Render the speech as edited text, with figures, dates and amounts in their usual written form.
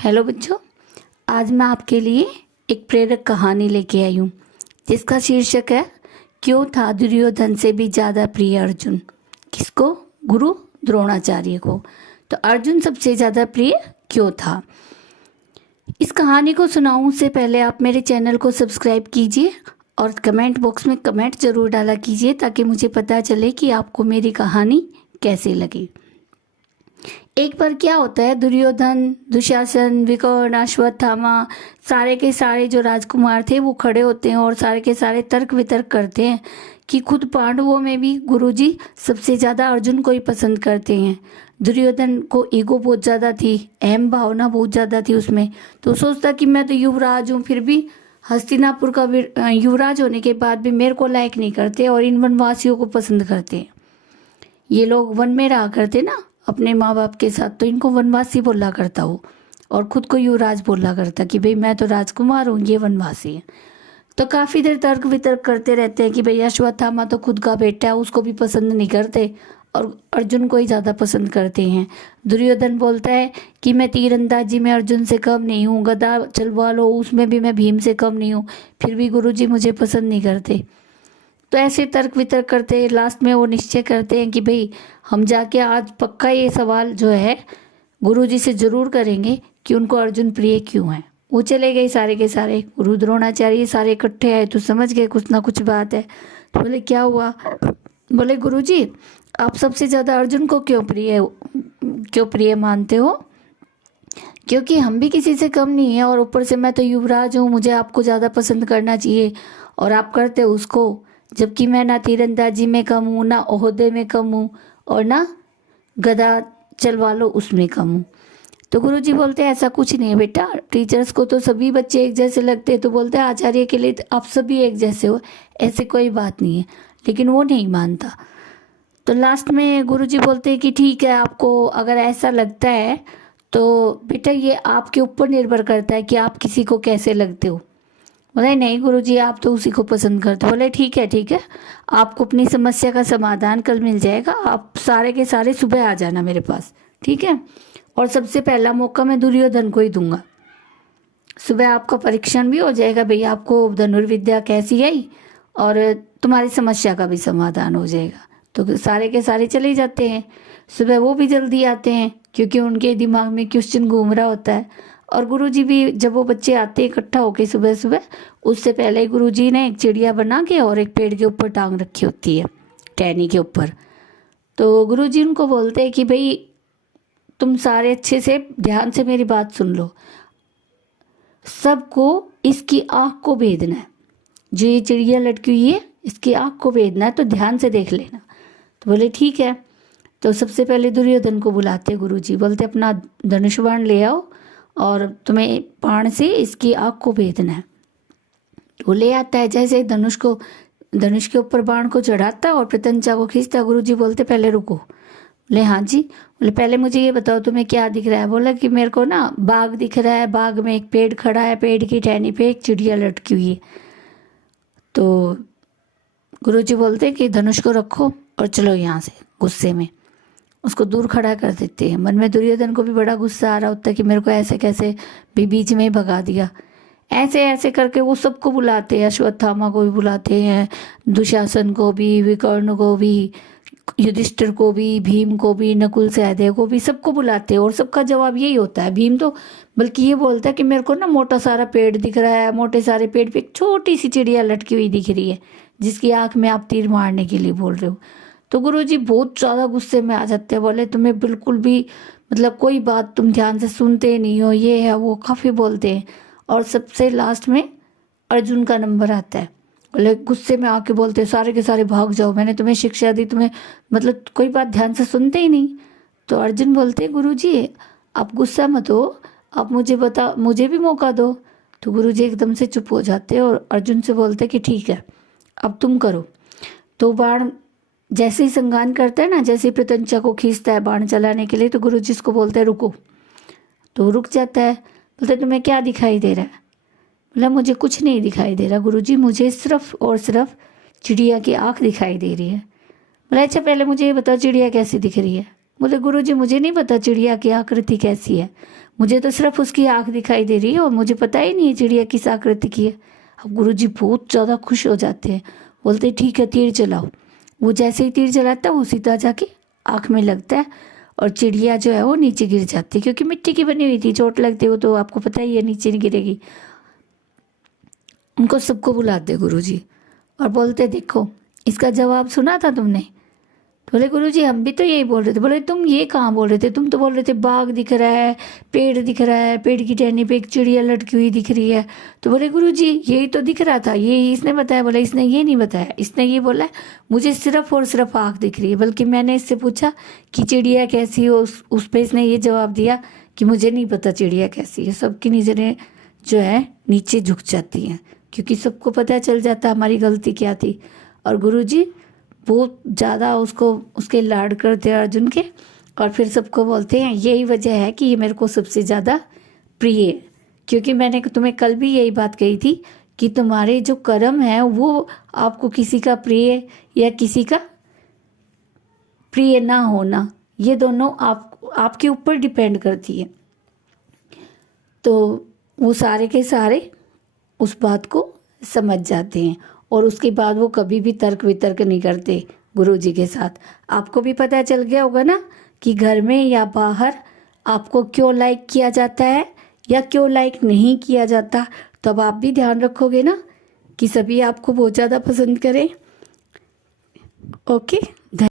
Hello बच्चों, आज मैं आपके लिए एक प्रेरक कहानी लेके आई हूँ जिसका शीर्षक है क्यों था दुर्योधन से भी ज़्यादा प्रिय अर्जुन। किसको? गुरु द्रोणाचार्य को। तो अर्जुन सबसे ज़्यादा प्रिय क्यों था? इस कहानी को सुनाऊं से पहले आप मेरे चैनल को सब्सक्राइब कीजिए और कमेंट बॉक्स में कमेंट ज़रूर डाला कीजिए ताकि मुझे पता चले कि आपको मेरी कहानी कैसी लगी। एक बार क्या होता है, दुर्योधन, दुशासन, विकर्ण, अश्वत्थामा, सारे के सारे जो राजकुमार थे वो खड़े होते हैं और सारे के सारे तर्क वितर्क करते हैं कि खुद पांडवों में भी गुरुजी सबसे ज़्यादा अर्जुन को ही पसंद करते हैं। दुर्योधन को ईगो बहुत ज़्यादा थी, अहम भावना बहुत ज़्यादा थी उसमें। तो सोचता कि मैं तो युवराज हूँ, फिर भी हस्तिनापुर का युवराज होने के बाद भी मेरे को लायक नहीं करते और इन वनवासियों को पसंद करते हैं। ये लोग वन में रहा करते ना अपने माँ बाप के साथ, तो इनको वनवासी बोला करता हो और खुद को युवराज बोला करता कि भाई मैं तो राजकुमार हूँ, ये वनवासी है। तो काफ़ी देर तर्क वितर्क करते रहते हैं कि भाई अश्वत्थामा तो खुद का बेटा है, उसको भी पसंद नहीं करते और अर्जुन को ही ज़्यादा पसंद करते हैं। दुर्योधन बोलता है कि मैं तीरंदाजी में अर्जुन से कम नहीं हूँ, गदा चलवा लो उसमें भी मैं भीम से कम नहीं हूँ, फिर भी गुरुजी मुझे पसंद नहीं करते। तो ऐसे तर्क वितर्क करते लास्ट में वो निश्चय करते हैं कि भाई हम जाके आज पक्का ये सवाल जो है गुरुजी से ज़रूर करेंगे कि उनको अर्जुन प्रिय क्यों है। वो चले गए सारे के सारे, गुरु द्रोणाचार्य सारे इकट्ठे आए तो समझ गए कुछ ना कुछ बात है। तो बोले क्या हुआ? बोले गुरुजी आप सबसे ज़्यादा अर्जुन को क्यों प्रिय मानते हो? क्योंकि हम भी किसी से कम नहीं है और ऊपर से मैं तो युवराज हूँ, मुझे आपको ज़्यादा पसंद करना चाहिए और आप करते हो उसको, जबकि मैं ना तीरंदाजी में कम हूँ, ना ओहदे में कम हूँ और ना गदा चलवा लो उसमें कम हूँ। तो गुरुजी बोलते हैं ऐसा कुछ नहीं है बेटा, टीचर्स को तो सभी बच्चे एक जैसे लगते हैं, तो बोलते हैं आचार्य के लिए तो आप सभी एक जैसे हो, ऐसे कोई बात नहीं है। लेकिन वो नहीं मानता। तो लास्ट में गुरुजी बोलते हैं कि ठीक है, आपको अगर ऐसा लगता है तो बेटा ये आपके ऊपर निर्भर करता है कि आप किसी को कैसे लगते हो। बोले नहीं गुरुजी आप तो उसी को पसंद करते हो। बोले ठीक है, आपको अपनी समस्या का समाधान कल मिल जाएगा, आप सारे के सारे सुबह आ जाना मेरे पास, ठीक है? और सबसे पहला मौका मैं दुर्योधन को ही दूंगा। सुबह आपका परीक्षण भी हो जाएगा, भैया आपको धनुर्विद्या कैसी आई और तुम्हारी समस्या का भी समाधान हो जाएगा। तो सारे के सारे चले जाते हैं। सुबह वो भी जल्दी आते हैं क्योंकि उनके दिमाग में क्वेश्चन घूम रहा होता है। और गुरुजी भी जब वो बच्चे आते हैं इकट्ठा होके सुबह सुबह, उससे पहले गुरुजी ने एक चिड़िया बना के और एक पेड़ के ऊपर टांग रखी होती है, टहनी के ऊपर। तो गुरुजी उनको बोलते हैं कि भाई तुम सारे अच्छे से ध्यान से मेरी बात सुन लो, सबको इसकी आँख को भेदना है, जो ये चिड़िया लटकी हुई है इसकी आँख को भेदना है, तो ध्यान से देख लेना। तो बोले ठीक है। तो सबसे पहले दुर्योधन को बुलाते गुरुजी, बोलते अपना धनुष बाण ले आओ और तुम्हें बाण से इसकी आँख को भेदना है। वो ले आता है, जैसे धनुष के ऊपर बाण को चढ़ाता है और प्रत्यंचा को खींचता। गुरुजी बोलते पहले रुको। बोले हाँ जी। बोले पहले मुझे ये बताओ तुम्हें क्या दिख रहा है? बोला कि मेरे को ना बाग दिख रहा है, बाग में एक पेड़ खड़ा है, पेड़ की टहनी पे एक चिड़िया लटकी हुई है। तो गुरुजी बोलते कि धनुष को रखो और चलो यहाँ से। गुस्से में उसको दूर खड़ा कर देते हैं। मन में दुर्योधन को भी बड़ा गुस्सा आ रहा होता है कि मेरे को ऐसे कैसे भी बीच में ही भगा दिया। ऐसे ऐसे करके वो सबको बुलाते हैं, अश्वत्थामा को भी बुलाते हैं, दुशासन को भी, विकर्ण को भी, युधिष्ठिर को भी, भीम को भी, नकुल सहदेव को भी, सबको बुलाते हैं और सबका जवाब यही होता है। भीम तो बल्कि ये बोलता है कि मेरे को ना मोटा सारा पेड़ दिख रहा है, मोटे सारे पेड़ पे एक छोटी सी चिड़िया लटकी हुई दिख रही है जिसकी आँख में आप तीर मारने के लिए बोल रहे हो। तो गुरुजी बहुत ज़्यादा गुस्से में आ जाते हैं। बोले तुम्हें बिल्कुल भी मतलब कोई बात तुम ध्यान से सुनते नहीं हो, ये है वो, काफ़ी बोलते हैं। और सबसे लास्ट में अर्जुन का नंबर आता है। बोले गुस्से में आके बोलते सारे के सारे भाग जाओ, मैंने तुम्हें शिक्षा दी, तुम्हें मतलब कोई बात ध्यान से सुनते ही नहीं। तो अर्जुन बोलते गुरुजी आप गुस्सा मत हो, आप मुझे भी मौका दो। तो गुरुजी एकदम से चुप हो जाते और अर्जुन से बोलते कि ठीक है अब तुम करो। तो बाण जैसे ही संगान करता है ना, जैसे ही प्रत्यंचा को खींचता है बाण चलाने के लिए, तो गुरुजी इसको बोलते हैं रुको। तो रुक जाता है। बोलते तुम्हें क्या दिखाई दे रहा है? बोला मुझे कुछ नहीं दिखाई दे रहा गुरुजी, मुझे सिर्फ और सिर्फ चिड़िया की आँख दिखाई दे रही है। बोला अच्छा पहले मुझे ये बताओ चिड़िया कैसी दिख रही है? बोले गुरुजी मुझे नहीं पता चिड़िया की आकृति कैसी है, मुझे तो सिर्फ उसकी आँख दिखाई दे रही है और मुझे पता ही नहीं है चिड़िया किस आकृति की है। अब गुरुजी बहुत ज़्यादा खुश हो जाते हैं, बोलते ठीक है तीर चलाओ। वो जैसे ही तीर चलाता है वो सीधा जाके आँख में लगता है और चिड़िया जो है वो नीचे गिर जाती है, क्योंकि मिट्टी की बनी हुई थी, चोट लगती है वो तो आपको पता ही है नीचे नहीं गिरेगी। उनको सबको बुलाते गुरुजी और बोलते देखो इसका जवाब सुना था तुमने? तो बोले गुरुजी हम भी तो यही बोल रहे थे। बोले तुम ये कहाँ बोल रहे थे, तुम तो बोल रहे थे बाग दिख रहा है, पेड़ दिख रहा है, पेड़ की टहनी पे एक चिड़िया लटकी हुई दिख रही है। तो बोले गुरुजी यही तो दिख रहा था, यही इसने बताया। बोले इसने ये नहीं बताया, इसने ये बोला मुझे सिर्फ और सिर्फ आँख दिख रही है, बल्कि मैंने इससे पूछा कि चिड़िया कैसी हो, उस पर इसने ये जवाब दिया कि मुझे नहीं पता चिड़िया कैसी है। सबकी नज़रें जो है नीचे झुक जाती हैं, क्योंकि सबको पता चल जाता हमारी गलती क्या थी। और गुरुजी बहुत ज़्यादा उसके लाड करते हैं अर्जुन के, और फिर सबको बोलते हैं यही वजह है कि ये मेरे को सबसे ज़्यादा प्रिय है, क्योंकि मैंने तुम्हें कल भी यही बात कही थी कि तुम्हारे जो कर्म है वो आपको किसी का प्रिय या किसी का प्रिय ना होना, ये दोनों आपके ऊपर डिपेंड करती है। तो वो सारे के सारे उस बात को समझ जाते हैं और उसके बाद वो कभी भी तर्क वितर्क नहीं करते गुरुजी के साथ। आपको भी पता चल गया होगा ना कि घर में या बाहर आपको क्यों लाइक किया जाता है या क्यों लाइक नहीं किया जाता। तो अब आप भी ध्यान रखोगे ना कि सभी आपको बहुत ज़्यादा पसंद करें। ओके।